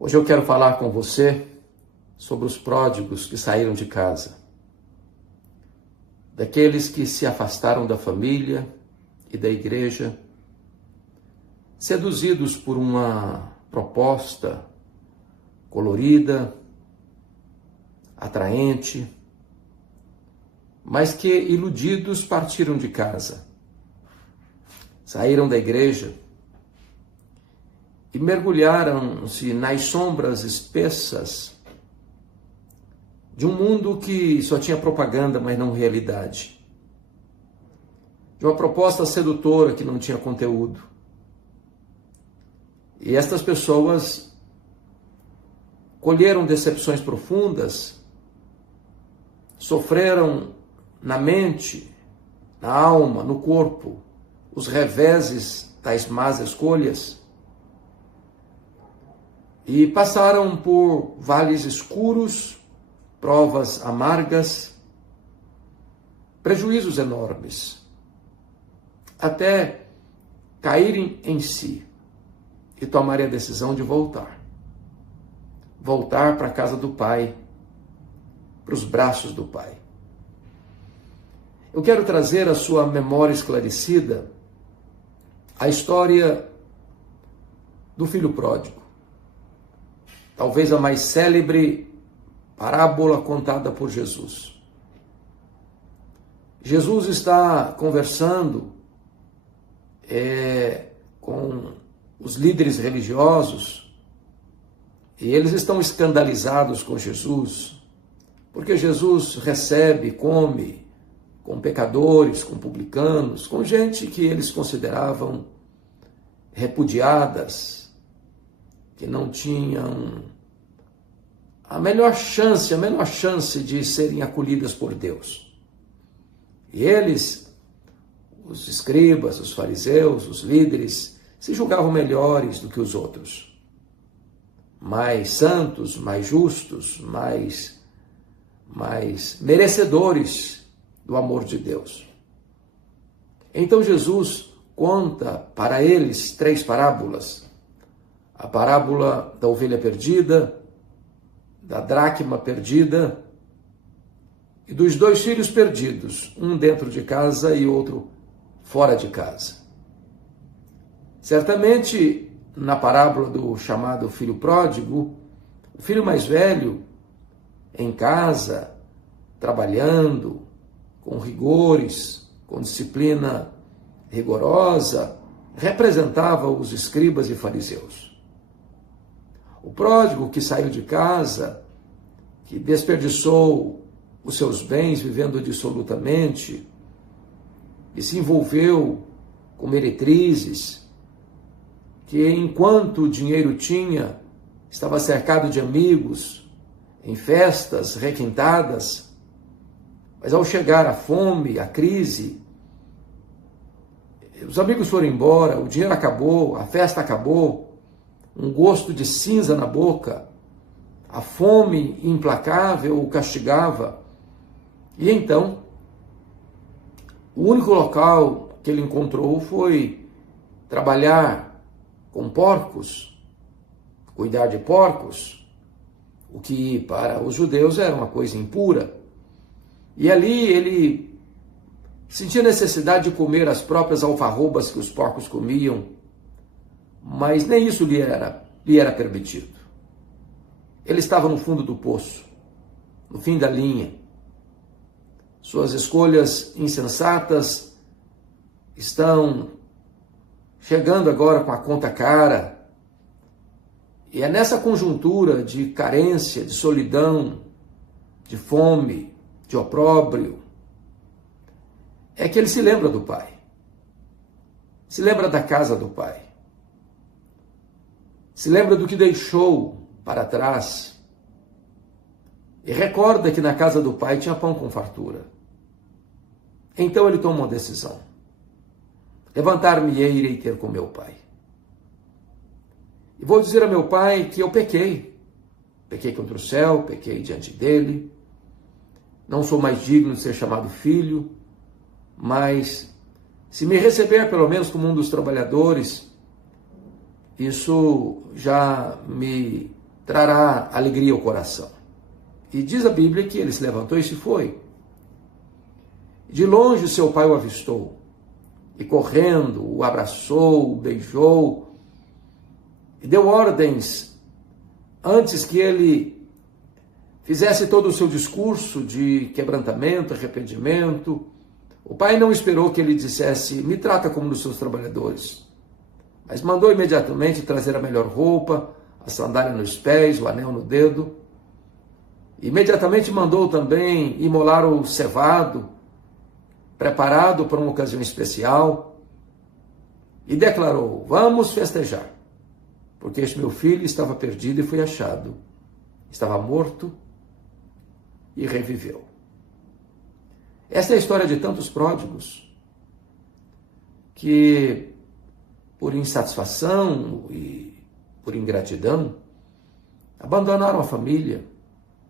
Hoje eu quero falar com você sobre os pródigos que saíram de casa, daqueles que se afastaram da família e da igreja, seduzidos por uma proposta colorida, atraente, mas que, iludidos, partiram de casa, saíram da igreja e mergulharam-se nas sombras espessas de um mundo que só tinha propaganda, mas não realidade. De uma proposta sedutora que não tinha conteúdo. E estas pessoas colheram decepções profundas, sofreram na mente, na alma, no corpo, os reveses das más escolhas, e passaram por vales escuros, provas amargas, prejuízos enormes, até caírem em si e tomarem a decisão de voltar. Voltar para a casa do Pai, para os braços do Pai. Eu quero trazer à sua memória esclarecida a história do filho pródigo. Talvez a mais célebre parábola contada por Jesus. Jesus está conversando com os líderes religiosos e eles estão escandalizados com Jesus, porque Jesus recebe, come com pecadores, com publicanos, com gente que eles consideravam repudiadas, que não tinham a menor chance de serem acolhidas por Deus. E eles, os escribas, os fariseus, os líderes, se julgavam melhores do que os outros, mais santos, mais justos, mais merecedores do amor de Deus. Então Jesus conta para eles 3 parábolas. A parábola da ovelha perdida, da dracma perdida e dos 2 filhos perdidos, um dentro de casa e outro fora de casa. Certamente, na parábola do chamado filho pródigo, o filho mais velho, em casa, trabalhando, com rigores, com disciplina rigorosa, representava os escribas e fariseus. O pródigo que saiu de casa, que desperdiçou os seus bens vivendo dissolutamente, e se envolveu com meretrizes, que enquanto o dinheiro tinha, estava cercado de amigos, em festas requintadas, mas ao chegar a fome, a crise, os amigos foram embora, o dinheiro acabou, a festa acabou, um gosto de cinza na boca, a fome implacável o castigava. E então, o único local que ele encontrou foi trabalhar com porcos, cuidar de porcos, o que para os judeus era uma coisa impura. E ali ele sentia necessidade de comer as próprias alfarrobas que os porcos comiam, mas nem isso lhe era permitido. Ele estava no fundo do poço, no fim da linha. Suas escolhas insensatas estão chegando agora com a conta cara. E é nessa conjuntura de carência, de solidão, de fome, de opróbrio, é que ele se lembra do Pai. Se lembra da casa do Pai. Se lembra do que deixou para trás. E recorda que na casa do Pai tinha pão com fartura. Então ele toma uma decisão. Levantar-me-ei e irei ter com meu Pai. E vou dizer a meu Pai que eu pequei. Pequei contra o céu, pequei diante dele. Não sou mais digno de ser chamado filho, mas se me receber pelo menos como um dos trabalhadores, isso já me trará alegria ao coração. E diz a Bíblia que ele se levantou e se foi. De longe seu pai o avistou, e correndo o abraçou, o beijou, e deu ordens antes que ele fizesse todo o seu discurso de quebrantamento, arrependimento. O pai não esperou que ele dissesse: me trata como um dos seus trabalhadores, mas mandou imediatamente trazer a melhor roupa, a sandália nos pés, o anel no dedo. Imediatamente mandou também imolar o cevado, preparado para uma ocasião especial, e declarou: vamos festejar, porque este meu filho estava perdido e foi achado, estava morto e reviveu. Essa é a história de tantos pródigos que, por insatisfação e por ingratidão, abandonaram a família,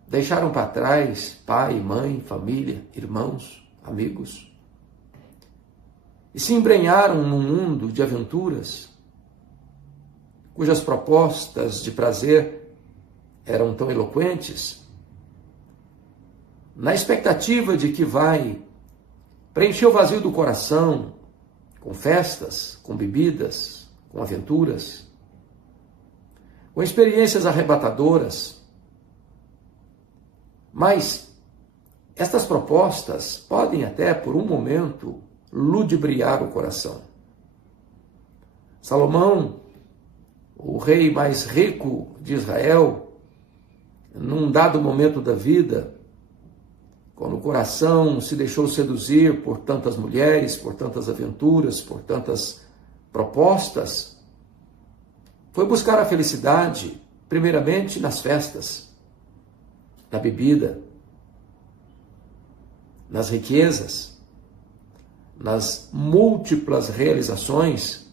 deixaram para trás pai, mãe, família, irmãos, amigos, e se embrenharam num mundo de aventuras, cujas propostas de prazer eram tão eloquentes, na expectativa de que vai preencher o vazio do coração com festas, com bebidas, com aventuras, com experiências arrebatadoras. Mas estas propostas podem até, por um momento, ludibriar o coração. Salomão, o rei mais rico de Israel, num dado momento da vida, quando o coração se deixou seduzir por tantas mulheres, por tantas aventuras, por tantas propostas, foi buscar a felicidade, primeiramente nas festas, na bebida, nas riquezas, nas múltiplas realizações,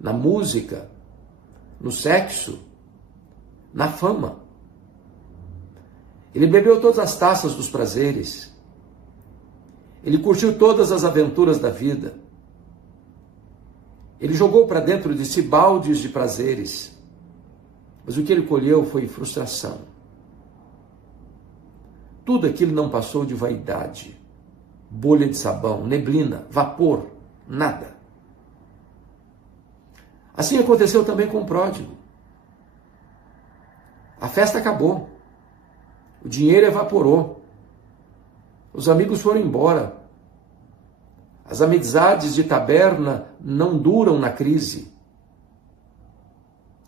na música, no sexo, na fama. Ele bebeu todas as taças dos prazeres. Ele curtiu todas as aventuras da vida. Ele jogou para dentro de si baldes de prazeres. Mas o que ele colheu foi frustração. Tudo aquilo não passou de vaidade, bolha de sabão, neblina, vapor, nada. Assim aconteceu também com o pródigo. A festa acabou. O dinheiro evaporou. Os amigos foram embora. As amizades de taberna não duram na crise.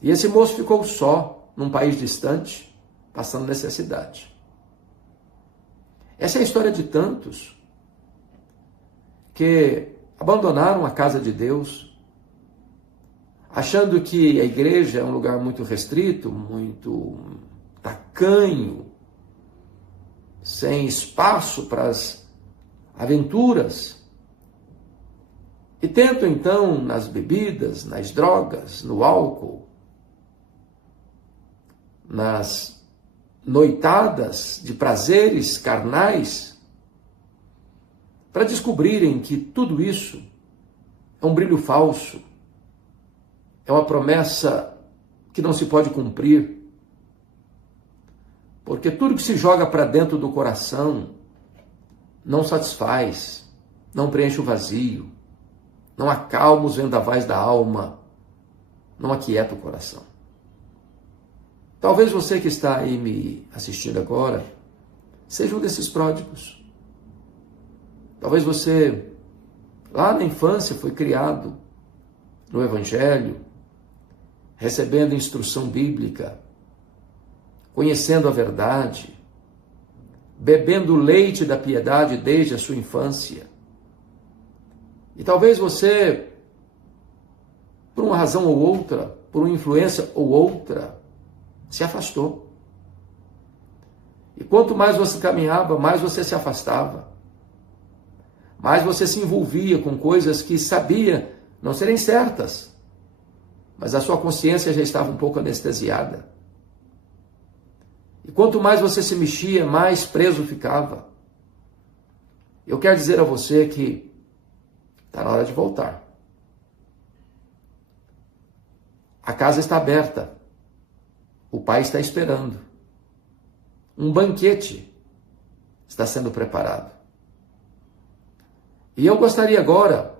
E esse moço ficou só, num país distante, passando necessidade. Essa é a história de tantos que abandonaram a casa de Deus, achando que a igreja é um lugar muito restrito, muito tacanho, sem espaço para as aventuras, e tentam então nas bebidas, nas drogas, no álcool, nas noitadas de prazeres carnais, para descobrirem que tudo isso é um brilho falso, é uma promessa que não se pode cumprir. Porque tudo que se joga para dentro do coração não satisfaz, não preenche o vazio, não acalma os vendavais da alma, não aquieta o coração. Talvez você que está aí me assistindo agora seja um desses pródigos. Talvez você, lá na infância, foi criado no Evangelho, recebendo instrução bíblica, conhecendo a verdade, bebendo o leite da piedade desde a sua infância. E talvez você, por uma razão ou outra, por uma influência ou outra, se afastou. E quanto mais você caminhava, mais você se afastava. Mais você se envolvia com coisas que sabia não serem certas, mas a sua consciência já estava um pouco anestesiada. E quanto mais você se mexia, mais preso ficava. Eu quero dizer a você que está na hora de voltar. A casa está aberta. O pai está esperando. Um banquete está sendo preparado. E eu gostaria agora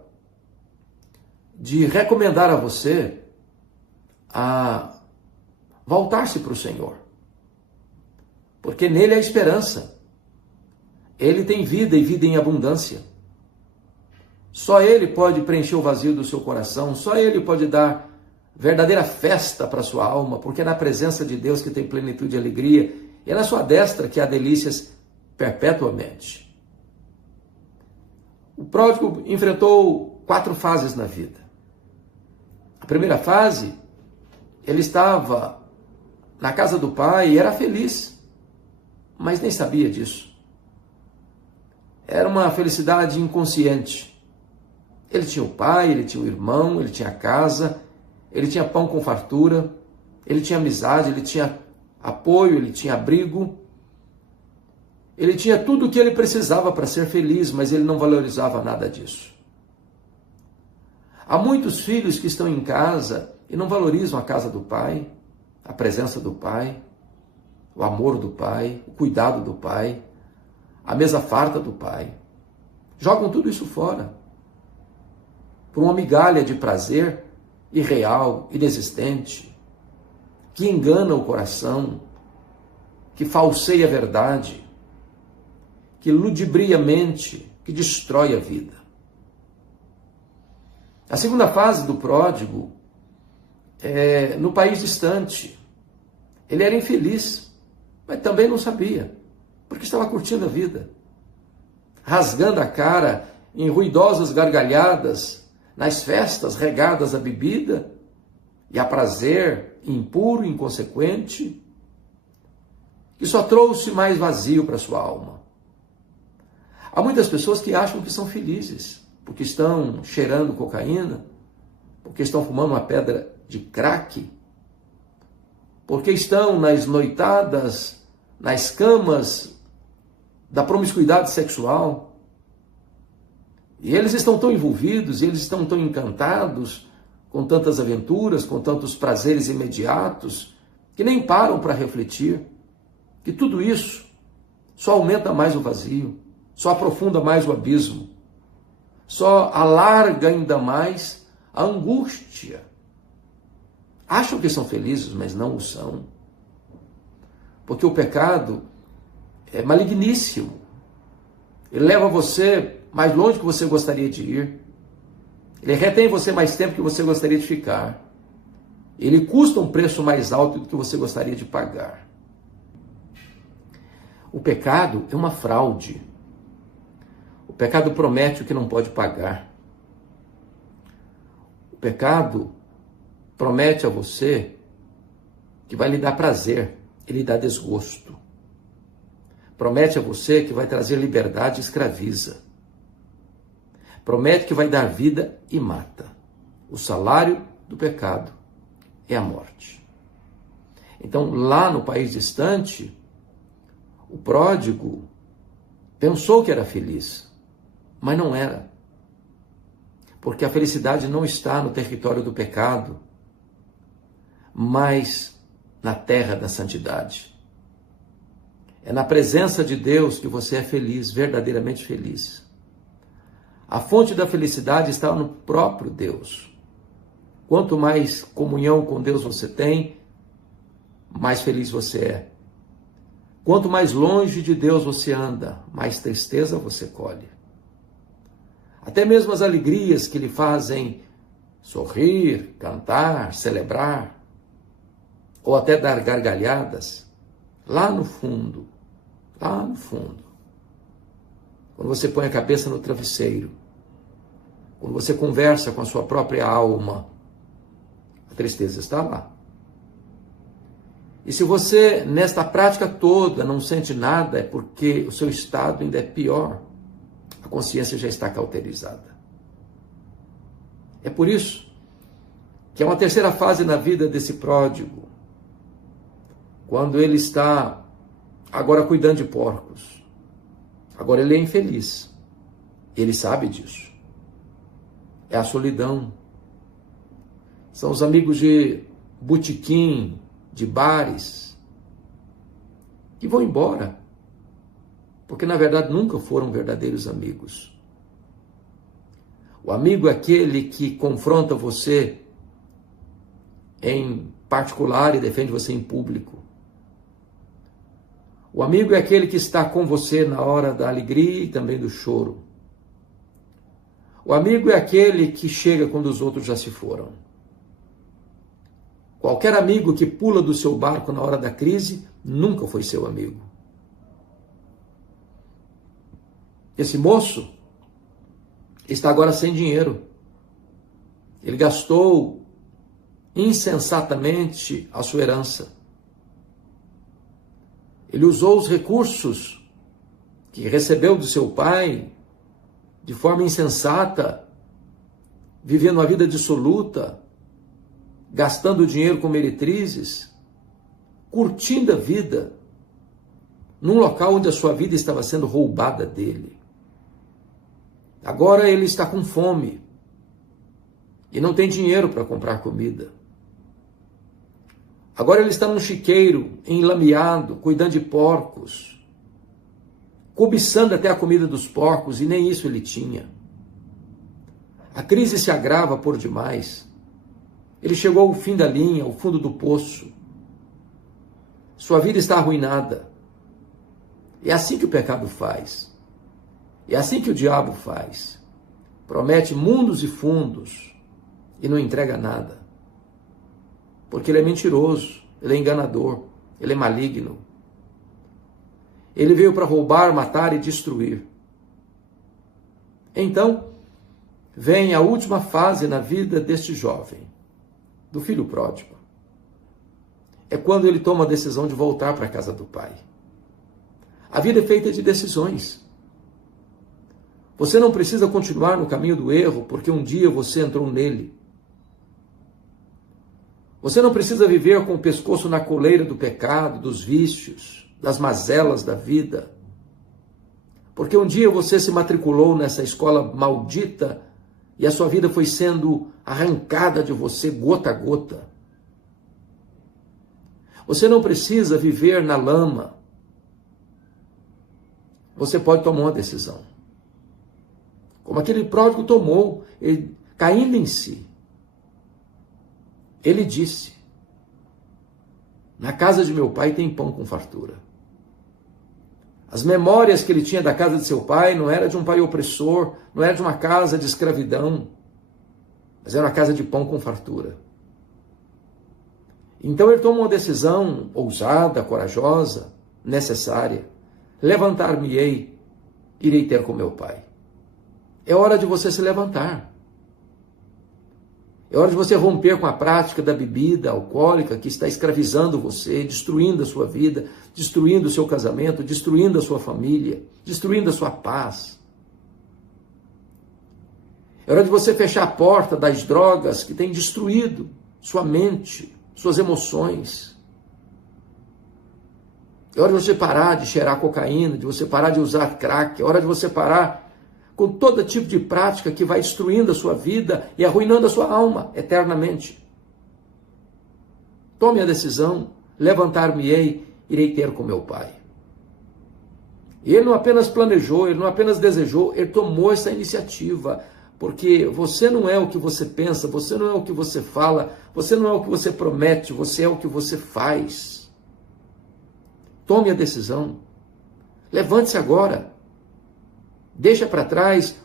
de recomendar a você a voltar-se para o Senhor. Porque nele há esperança. Ele tem vida e vida em abundância. Só Ele pode preencher o vazio do seu coração. Só Ele pode dar verdadeira festa para a sua alma. Porque é na presença de Deus que tem plenitude e alegria. E é na sua destra que há delícias perpetuamente. O pródigo enfrentou 4 fases na vida. A primeira fase, ele estava na casa do pai e era feliz, mas nem sabia disso. Era uma felicidade inconsciente. Ele tinha o pai, ele tinha o irmão, ele tinha a casa, ele tinha pão com fartura, ele tinha amizade, ele tinha apoio, ele tinha abrigo. Ele tinha tudo o que ele precisava para ser feliz, mas ele não valorizava nada disso. Há muitos filhos que estão em casa e não valorizam a casa do pai, a presença do pai, o amor do pai, o cuidado do pai, a mesa farta do pai. Jogam tudo isso fora por uma migalha de prazer irreal, inexistente, que engana o coração, que falseia a verdade, que ludibria a mente, que destrói a vida. A segunda fase do pródigo é no país distante. Ele era infeliz, mas também não sabia, porque estava curtindo a vida, rasgando a cara em ruidosas gargalhadas, nas festas regadas a bebida e a prazer impuro, inconsequente, que só trouxe mais vazio para sua alma. Há muitas pessoas que acham que são felizes, porque estão cheirando cocaína, porque estão fumando uma pedra de crack, porque estão nas noitadas, nas camas da promiscuidade sexual. E eles estão tão envolvidos, e eles estão tão encantados com tantas aventuras, com tantos prazeres imediatos, que nem param para refletir que tudo isso só aumenta mais o vazio, só aprofunda mais o abismo, só alarga ainda mais a angústia. Acham que são felizes, mas não o são. Porque o pecado é maligníssimo. Ele leva você mais longe que você gostaria de ir. Ele retém você mais tempo que você gostaria de ficar. Ele custa um preço mais alto do que você gostaria de pagar. O pecado é uma fraude. O pecado promete o que não pode pagar. O pecado promete a você que vai lhe dar prazer e lhe dar desgosto. Promete a você que vai trazer liberdade e escraviza. Promete que vai dar vida e mata. O salário do pecado é a morte. Então, lá no país distante, o pródigo pensou que era feliz, mas não era. Porque a felicidade não está no território do pecado, mas na terra da santidade. É na presença de Deus que você é feliz, verdadeiramente feliz. A fonte da felicidade está no próprio Deus. Quanto mais comunhão com Deus você tem, mais feliz você é. Quanto mais longe de Deus você anda, mais tristeza você colhe. Até mesmo as alegrias que lhe fazem sorrir, cantar, celebrar, ou até dar gargalhadas, lá no fundo, quando você põe a cabeça no travesseiro, quando você conversa com a sua própria alma, a tristeza está lá. E se você, nesta prática toda, não sente nada, é porque o seu estado ainda é pior. A consciência já está cauterizada. É por isso que é uma terceira fase na vida desse pródigo, quando ele está agora cuidando de porcos. Agora ele é infeliz. Ele sabe disso. É a solidão. São os amigos de botequim, de bares, que vão embora, porque na verdade nunca foram verdadeiros amigos. O amigo é aquele que confronta você em particular e defende você em público. O amigo é aquele que está com você na hora da alegria e também do choro. O amigo é aquele que chega quando os outros já se foram. Qualquer amigo que pula do seu barco na hora da crise nunca foi seu amigo. Esse moço está agora sem dinheiro. Ele gastou insensatamente a sua herança. Ele usou os recursos que recebeu do seu pai de forma insensata, vivendo uma vida dissoluta, gastando dinheiro com meretrizes, curtindo a vida, num local onde a sua vida estava sendo roubada dele. Agora ele está com fome e não tem dinheiro para comprar comida. Agora ele está num chiqueiro, enlameado, cuidando de porcos, cobiçando até a comida dos porcos, e nem isso ele tinha. A crise se agrava por demais. Ele chegou ao fim da linha, ao fundo do poço. Sua vida está arruinada. É assim que o pecado faz. É assim que o diabo faz. Promete mundos e fundos e não entrega nada. Porque ele é mentiroso, ele é enganador, ele é maligno. Ele veio para roubar, matar e destruir. Então, vem a última fase na vida deste jovem, do filho pródigo. É quando ele toma a decisão de voltar para a casa do pai. A vida é feita de decisões. Você não precisa continuar no caminho do erro porque um dia você entrou nele. Você não precisa viver com o pescoço na coleira do pecado, dos vícios, das mazelas da vida, porque um dia você se matriculou nessa escola maldita e a sua vida foi sendo arrancada de você gota a gota. Você não precisa viver na lama. Você pode tomar uma decisão. Como aquele pródigo tomou, ele, caindo em si. Ele disse: na casa de meu pai tem pão com fartura. As memórias que ele tinha da casa de seu pai não era de um pai opressor, não era de uma casa de escravidão, mas era uma casa de pão com fartura. Então ele tomou uma decisão ousada, corajosa, necessária. Levantar-me-ei, irei ter com meu pai. É hora de você se levantar. É hora de você romper com a prática da bebida alcoólica que está escravizando você, destruindo a sua vida, destruindo o seu casamento, destruindo a sua família, destruindo a sua paz. É hora de você fechar a porta das drogas que têm destruído sua mente, suas emoções. É hora de você parar de cheirar cocaína, de você parar de usar crack, é hora de você parar com todo tipo de prática que vai destruindo a sua vida e arruinando a sua alma eternamente. Tome a decisão, levantar-me-ei, irei ter com meu pai. E ele não apenas planejou, ele não apenas desejou, ele tomou essa iniciativa, porque você não é o que você pensa, você não é o que você fala, você não é o que você promete, você é o que você faz. Tome a decisão, levante-se agora. Deixa para trás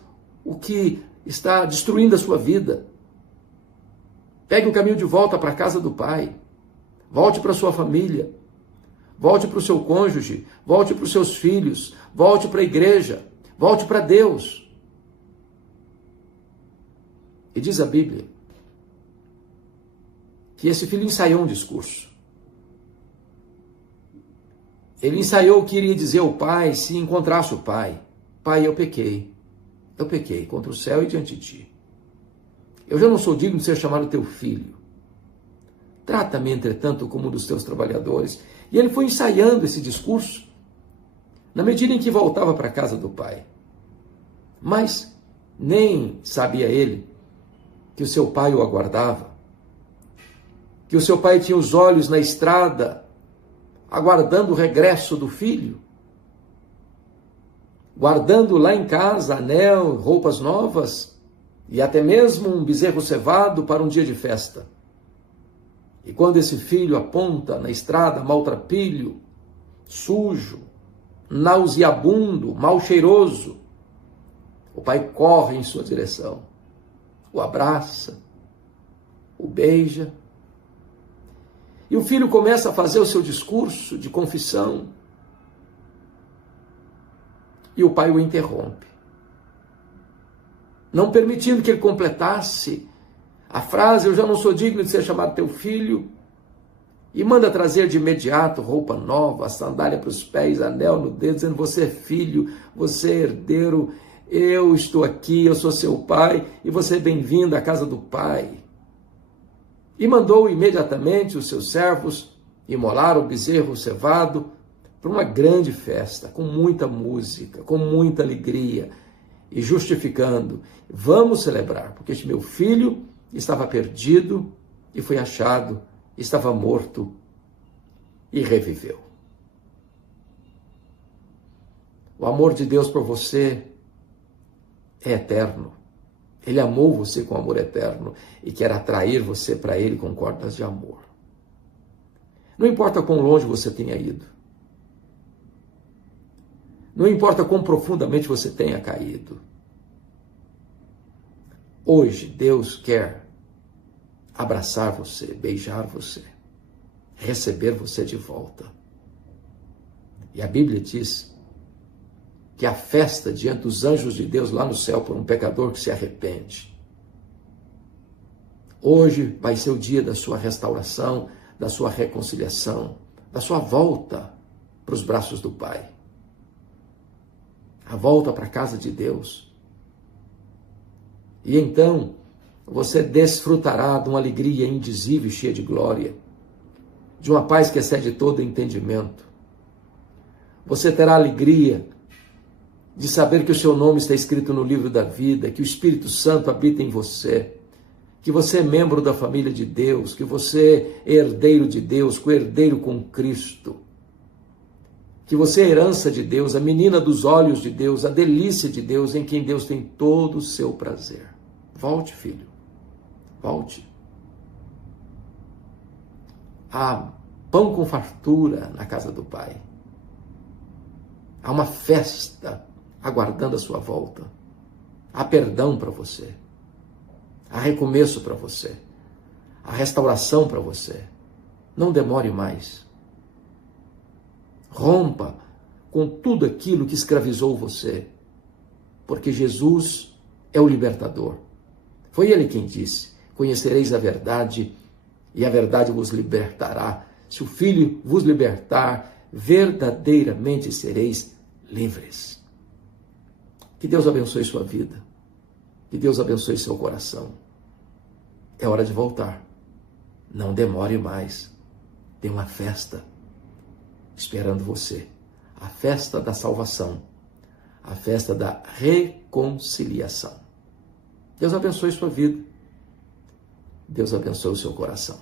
o que está destruindo a sua vida. Pegue o caminho de volta para a casa do pai. Volte para a sua família. Volte para o seu cônjuge. Volte para os seus filhos. Volte para a igreja. Volte para Deus. E diz a Bíblia que esse filho ensaiou um discurso. Ele ensaiou o que iria dizer ao pai se encontrasse o pai. Pai, eu pequei contra o céu e diante de ti. Eu já não sou digno de ser chamado teu filho. Trata-me, entretanto, como um dos teus trabalhadores. E ele foi ensaiando esse discurso na medida em que voltava para a casa do pai. Mas nem sabia ele que o seu pai o aguardava, que que o seu pai tinha os olhos na estrada, aguardando o regresso do filho, guardando lá em casa anel, roupas novas e até mesmo um bezerro cevado para um dia de festa. E quando esse filho aponta na estrada maltrapilho, sujo, nauseabundo, mal cheiroso, o pai corre em sua direção, o abraça, o beija, e o filho começa a fazer o seu discurso de confissão, e o pai o interrompe, não permitindo que ele completasse a frase: eu já não sou digno de ser chamado teu filho, e manda trazer de imediato roupa nova, sandália para os pés, anel no dedo, dizendo: você é filho, você é herdeiro, eu estou aqui, eu sou seu pai, e você é bem-vindo à casa do pai. E mandou imediatamente os seus servos imolar o bezerro cevado para uma grande festa, com muita música, com muita alegria, e justificando: vamos celebrar, porque este meu filho estava perdido e foi achado, estava morto e reviveu. O amor de Deus por você é eterno. Ele amou você com amor eterno e quer atrair você para Ele com cordas de amor. Não importa quão longe você tenha ido. Não importa quão profundamente você tenha caído. Hoje Deus quer abraçar você, beijar você, receber você de volta. E a Bíblia diz que a festa diante dos anjos de Deus lá no céu por um pecador que se arrepende. Hoje vai ser o dia da sua restauração, da sua reconciliação, da sua volta para os braços do Pai. A volta para a casa de Deus. E então você desfrutará de uma alegria indizível e cheia de glória, de uma paz que excede todo entendimento. Você terá alegria de saber que o seu nome está escrito no livro da vida, que o Espírito Santo habita em você, que você é membro da família de Deus, que você é herdeiro de Deus, co-herdeiro com Cristo, que você é a herança de Deus, a menina dos olhos de Deus, a delícia de Deus, em quem Deus tem todo o seu prazer. Volte, filho, volte. Há pão com fartura na casa do Pai. Há uma festa aguardando a sua volta. Há perdão para você. Há recomeço para você. Há restauração para você. Não demore mais. Rompa com tudo aquilo que escravizou você, porque Jesus é o libertador. Foi Ele quem disse: conhecereis a verdade e a verdade vos libertará. Se o Filho vos libertar, verdadeiramente sereis livres. Que Deus abençoe sua vida. Que Deus abençoe seu coração. É hora de voltar. Não demore mais. Tem uma festa esperando você. A festa da salvação. A festa da reconciliação. Deus abençoe sua vida. Deus abençoe o seu coração.